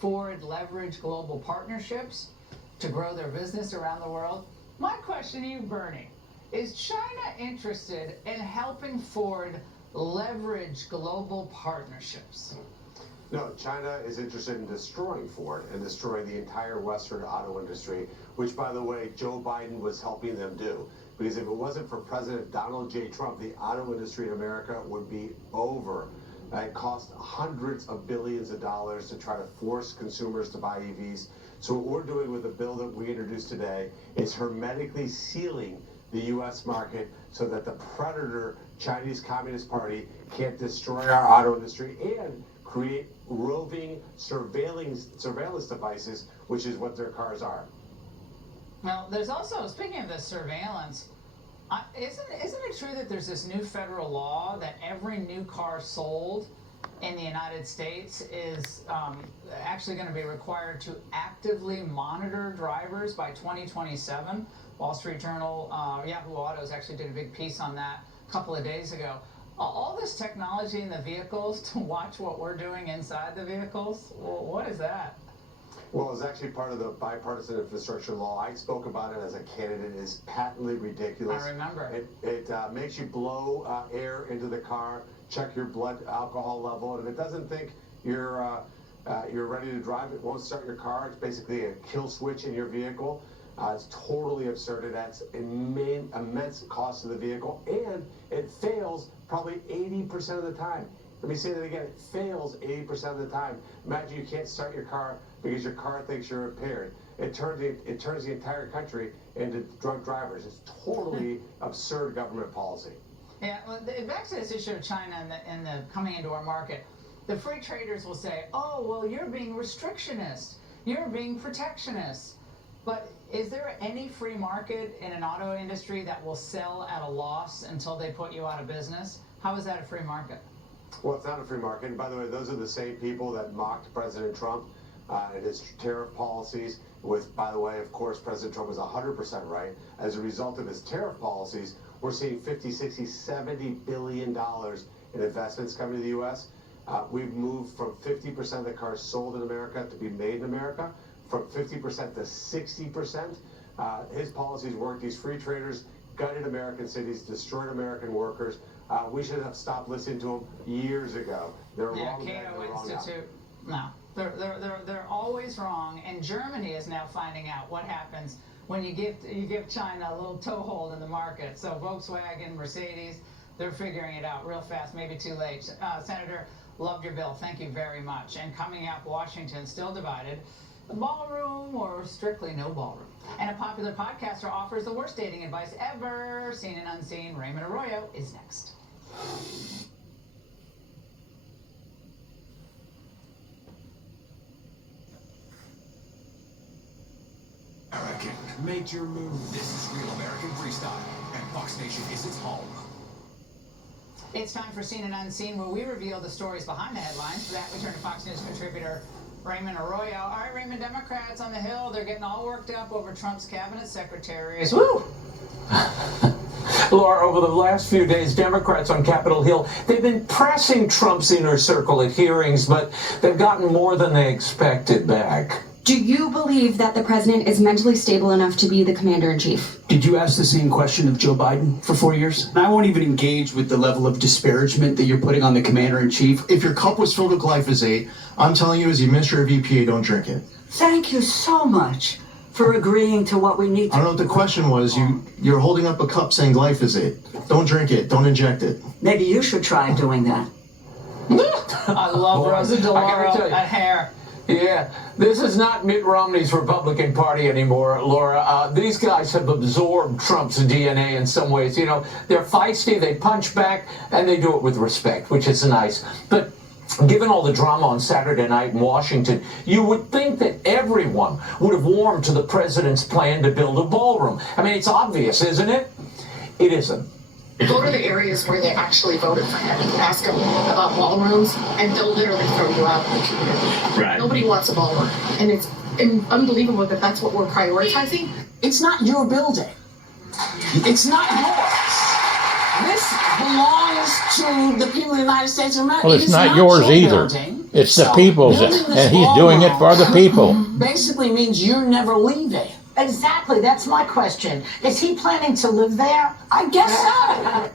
Ford leverage global partnerships to grow their business around the world. My question to you, Bernie, is China interested in helping Ford leverage global partnerships? No, China is interested in destroying Ford and destroying the entire Western auto industry, which, by the way, Joe Biden was helping them do. Because if it wasn't for President Donald J. Trump, the auto industry in America would be over. It cost hundreds of billions of dollars to try to force consumers to buy EVs. So what we're doing with the bill that we introduced today is hermetically sealing the U.S. market so that the predator Chinese Communist Party can't destroy our auto industry and create roving surveillance devices, which is what their cars are. Well, there's also, speaking of this surveillance, isn't it true that there's this new federal law that every new car sold in the United States is actually going to be required to actively monitor drivers by 2027? Wall Street Journal, Yahoo Autos actually did a big piece on that a couple of days ago. All this technology in the vehicles to watch what we're doing inside the vehicles, well, what is that? Well, it's actually part of the bipartisan infrastructure law. I spoke about it as a candidate. It's patently ridiculous. I remember. It makes you blow air into the car, check your blood alcohol level, and if it doesn't think you're ready to drive, it won't start your car. It's basically a kill switch in your vehicle. It's totally absurd. It adds immense cost to the vehicle, and it fails probably 80% of the time. Let me say that again. It fails 80% of the time. Imagine you can't start your car because your car thinks you're impaired. It turns the entire country into drunk drivers. It's totally absurd government policy. Yeah, well, back to this issue of China and the coming into our market. The free traders will say, oh, well, you're being restrictionist. You're being protectionist. But is there any free market in an auto industry that will sell at a loss until they put you out of business? How is that a free market? Well, it's not a free market. And by the way, those are the same people that mocked President Trump and his tariff policies. With, by the way, of course, President Trump was 100% right. As a result of his tariff policies, we're seeing $50, $60, $70 billion in investments coming to the U.S. We've moved from 50% of the cars sold in America to be made in America, from 50% to 60%. His policies work. These free traders gutted American cities, destroyed American workers. We should have stopped listening to them years ago. They're wrong. Cato Institute. No, they're always wrong. And Germany is now finding out what happens when you give China a little toehold in the market. So Volkswagen, Mercedes, they're figuring it out real fast. Maybe too late. Senator, loved your bill. Thank you very much. And coming up, Washington still divided. Ballroom or strictly no ballroom. And a popular podcaster offers the worst dating advice ever. Seen and unseen. Raymond Arroyo is next. American, make your move. This is Real American Freestyle, and Fox Nation is its home. It's time for Seen and Unseen, where we reveal the stories behind the headlines. For that, we turn to Fox News contributor Raymond Arroyo. All right, Raymond, Democrats on the Hill, they're getting all worked up over Trump's cabinet secretaries. Woo! Laura, over the last few days, Democrats on Capitol Hill, they've been pressing Trump's inner circle at hearings, but they've gotten more than they expected back. Do you believe that the president is mentally stable enough to be the commander-in-chief? Did you ask the same question of Joe Biden for 4 years? And I won't even engage with the level of disparagement that you're putting on the commander-in-chief. If your cup was filled with glyphosate, I'm telling you as the administrator of EPA, don't drink it. Thank you so much for agreeing to what we need to. I don't know what the question was. You're holding up a cup saying glyphosate. Don't drink it. Don't inject it. Maybe you should try doing that. I love Rosa DeLauro at hair. Yeah, this is not Mitt Romney's Republican Party anymore, Laura. These guys have absorbed Trump's DNA in some ways. You know, they're feisty, they punch back, and they do it with respect, which is nice. But given all the drama on Saturday night in Washington, you would think that everyone would have warmed to the president's plan to build a ballroom. I mean, it's obvious, isn't it? It isn't. Go to the areas where they actually voted for him. Ask them about ballrooms, and they'll literally throw you out of the community. Right. Nobody wants a ballroom, and it's unbelievable that that's what we're prioritizing. It's not your building. It's not yours. This belongs to the people of the United States of America. Well, it's not yours your either. Building. It's the people's, building this and he's wall doing it for the people. basically means you're never leaving. Exactly, that's my question. Is he planning to live there? I guess so.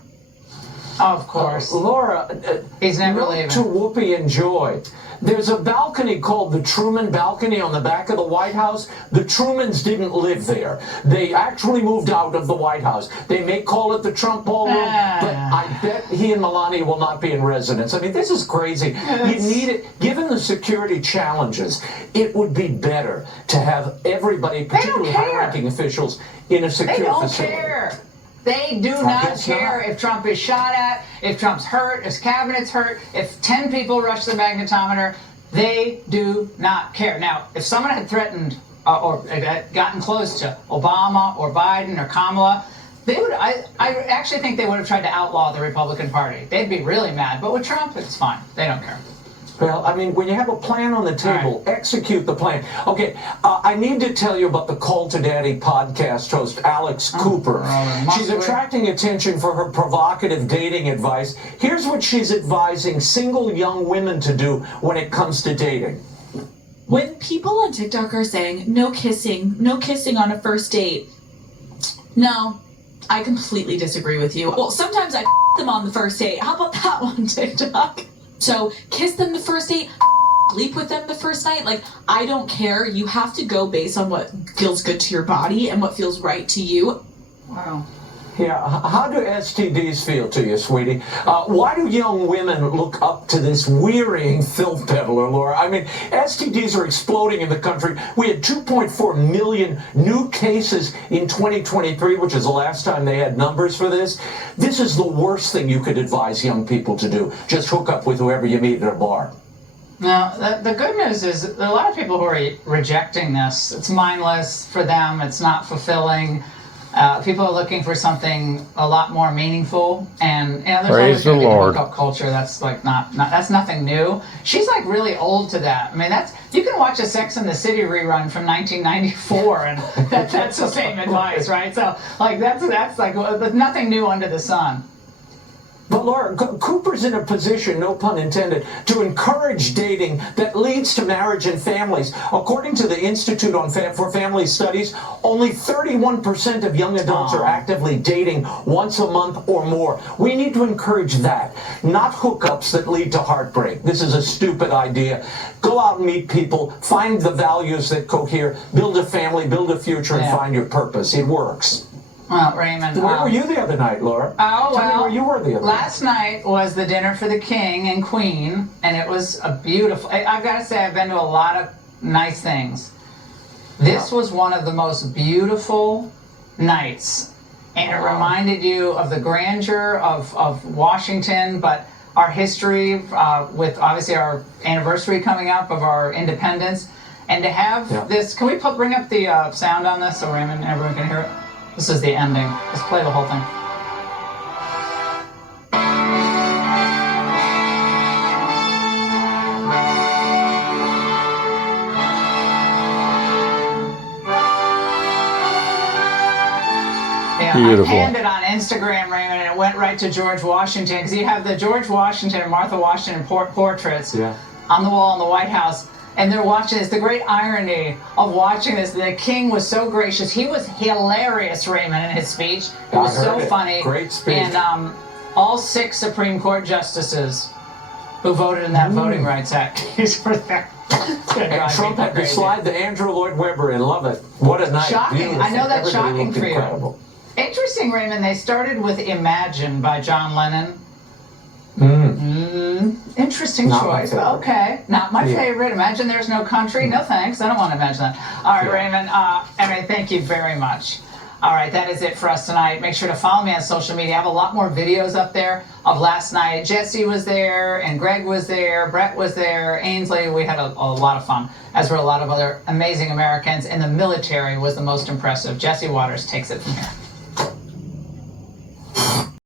Of course. Laura, He's never note leaving. to Whoopi and Joy. There's a balcony called the Truman Balcony on the back of the White House. The Trumans didn't live there. They actually moved out of the White House. They may call it the Trump ballroom, but I bet he and Melania will not be in residence. I mean, this is crazy. You need it. Given the security challenges, it would be better to have everybody, particularly high-ranking officials, in a secure They don't facility. care. They do not care if Trump is shot at, if Trump's hurt, if his cabinet's hurt, if 10 people rush the magnetometer. They do not care. Now, if someone had threatened or gotten close to Obama or Biden or Kamala, they would. I actually think they would have tried to outlaw the Republican Party. They'd be really mad. But with Trump, it's fine. They don't care. Well, I mean, when you have a plan on the table, execute the plan. Okay, I need to tell you about the Call to Daddy podcast host, Alex Cooper. She's attracting attention for her provocative dating advice. Here's what she's advising single young women to do when it comes to dating. When people on TikTok are saying no kissing on a first date, no, I completely disagree with you. Well, sometimes I them on the first date. How about that one, TikTok? So kiss them the first date, sleep with them the first night. Like, I don't care. You have to go based on what feels good to your body and what feels right to you. Wow. Yeah, how do STDs feel to you, sweetie? Why do young women look up to this wearying filth peddler, Laura? I mean, STDs are exploding in the country. We had 2.4 million new cases in 2023, which is the last time they had numbers for this. This is the worst thing you could advise young people to do. Just hook up with whoever you meet at a bar. Now, the good news is there are a lot of people who are rejecting this. It's mindless for them. It's not fulfilling. People are looking for something a lot more meaningful, and there's always going to be hookup culture. That's like that's nothing new. She's like really old to that. I mean, you can watch a Sex and the City rerun from 1994, and that's the same advice, right? So like that's like nothing new under the sun. But Laura, Cooper's in a position, no pun intended, to encourage dating that leads to marriage and families. According to the Institute for Family Studies, only 31% of young adults are actively dating once a month or more. We need to encourage that, not hookups that lead to heartbreak. This is a stupid idea. Go out and meet people, find the values that cohere, build a family, build a future, and find your purpose. It works. Well, Raymond. Where were you the other night, Laura? Oh, well, Tell me where you were the other night. Last night was the dinner for the king and queen, and it was a beautiful. I've got to say, I've been to a lot of nice things. This was one of the most beautiful nights, and it reminded you of the grandeur of Washington, but our history with obviously our anniversary coming up of our independence, and to have this. Can we bring up the sound on this so Raymond and everyone can hear it? This is the ending. Let's play the whole thing. Beautiful. I panned it on Instagram, Raymond, and it went right to George Washington, because you have the George Washington and Martha Washington portraits on the wall in the White House. And they're watching this. The great irony of watching this, the king was so gracious. He was hilarious, Raymond, in his speech. It was so funny. Great speech. And all 6 Supreme Court justices who voted in that Voting Rights Act case were there. And Trump had to slide the Andrew Lloyd Webber in. Love it. What a night. Shocking. Beautiful. I know that's Everybody shocking looked for incredible. you. Interesting, Raymond. They started with Imagine by John Lennon. Interesting choice. Okay, not my favorite. Imagine There's No Country. No thanks. I don't want to imagine that. All right, Raymond. Thank you very much. All right, that is it for us tonight. Make sure to follow me on social media. I have a lot more videos up there of last night. Jesse was there, and Greg was there, Brett was there, Ainsley. We had a lot of fun, as were a lot of other amazing Americans, and the military was the most impressive. Jesse Waters takes it from here.